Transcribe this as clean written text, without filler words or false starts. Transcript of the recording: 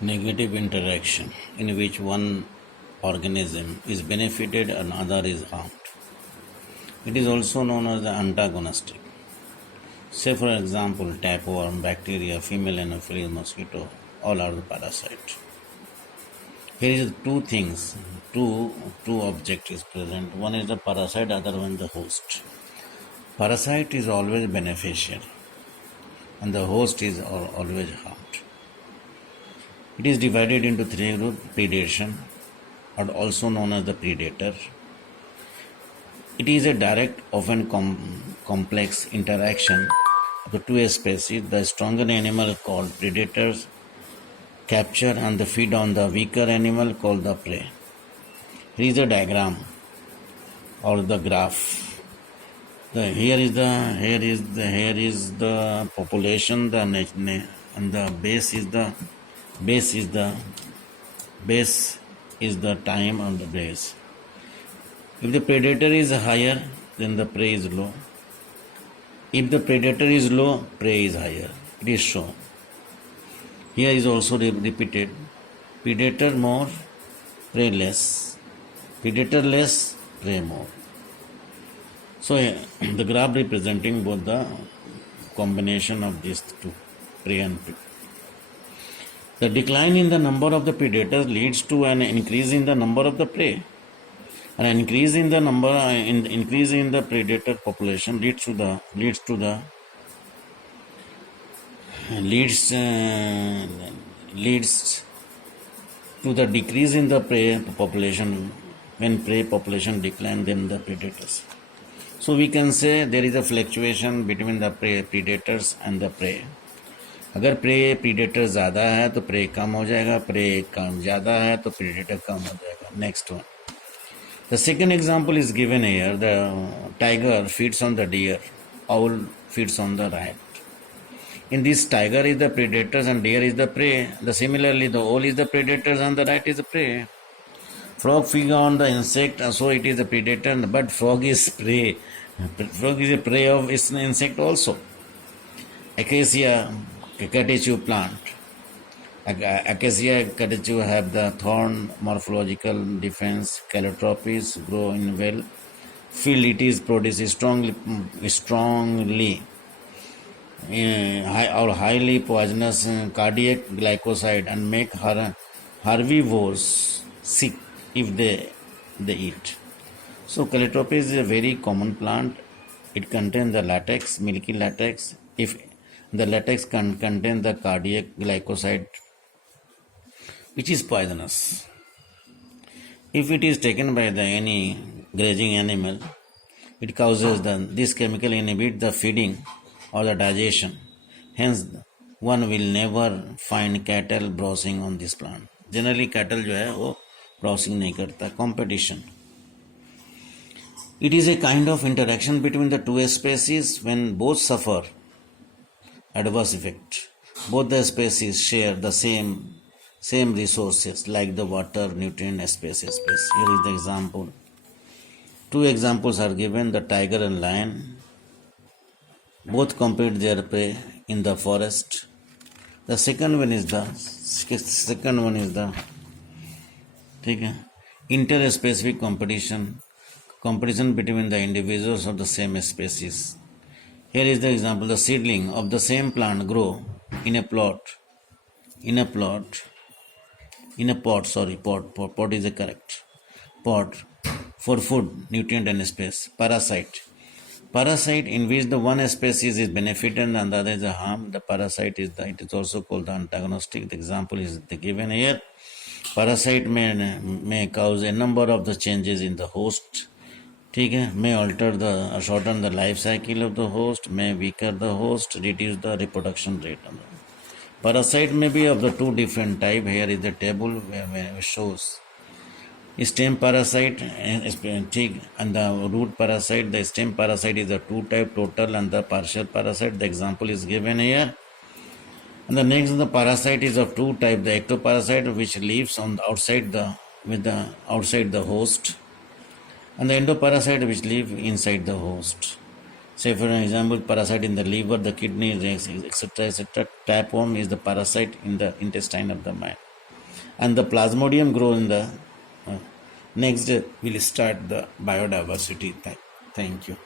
Negative interaction in which one organism is benefited and other is harmed. It is also known as the antagonistic. Say for example, tapeworm, bacteria, female anopheles, mosquito, all are the parasite. Here is two things, two objectives present. One is the parasite, other one the host. Parasite is always beneficial and the host is always harmed. It is divided into three groups: predation, or also known as the predator. It is a direct, often complex interaction of the two species. The stronger animal called predators capture and feed on the weaker animal called the prey. Here is the diagram or the graph. Here is the population, and the base is the time on the base. If the predator is higher, then the prey is low. If the predator is low, prey is higher. It is shown. Here is also repeated. Predator more, prey less. Predator less, prey more. So the graph representing both the combination of these two, prey and prey. The decline in the number of the predators leads to an increase in the number of the prey. An increase in the predator population leads to the decrease in the prey population. When prey population decline, then the predators. So we can say there is a fluctuation between the predators and the prey. अगर predator ज़्यादा है तो prey कम हो जाएगा, prey कम ज़्यादा है तो predator कम हो जाएगा. Next one. The second example is given here. The tiger feeds on the deer, owl feeds on the rat. In this, tiger is the predators and deer is the prey. Similarly, the owl is the predators and the rat is the prey. Frog feeds on the insect, so it is the predator, but frog is prey. Frog is a prey of insect also. Acacia catechu plant. Acacia catechu have the thorn morphological defense. Calotropis grow in well field. It is produced strongly or highly poisonous cardiac glycoside and make herbivores sick if they eat. So Calotropis is a very common plant. It contains the latex, milky latex. If the latex contains the cardiac glycoside, which is poisonous. If it is taken by any grazing animal, it causes this chemical inhibit the feeding or the digestion. Hence, one will never find cattle browsing on this plant. Generally, cattle जो है वो browsing नहीं करता. Competition. It is a kind of interaction between the two species when both suffer adverse effect. Both the species share the same resources like the water, nutrient, space. Here is the example. Two examples are given: the tiger and lion. Both compete their prey in the forest. The second one is the interspecific competition between the individuals of the same species. Here is the example: the seedling of the same plant grow in a pot is the correct pot for food, nutrient and space. Parasite in which the one species is benefited and the other is harmed. The parasite it is also called the antagonistic. The example is given here. Parasite may cause a number of the changes in the host. May alter shorten the life cycle of the host, may weaken the host, reduce the reproduction rate. Parasite may be of the two different type. Here is the table where it shows stem parasite and the root parasite. The stem parasite is the two type, total and the partial parasite. The example is given here. And the next, the parasite is of two type: the ectoparasite, which lives on the outside the host, and the endoparasite, which live inside the host. Say for example, parasite in the liver, the kidney, etc. Tapeworm is the parasite in the intestine of the man. and the plasmodium grow in the next day we'll start the biodiversity. Thank you.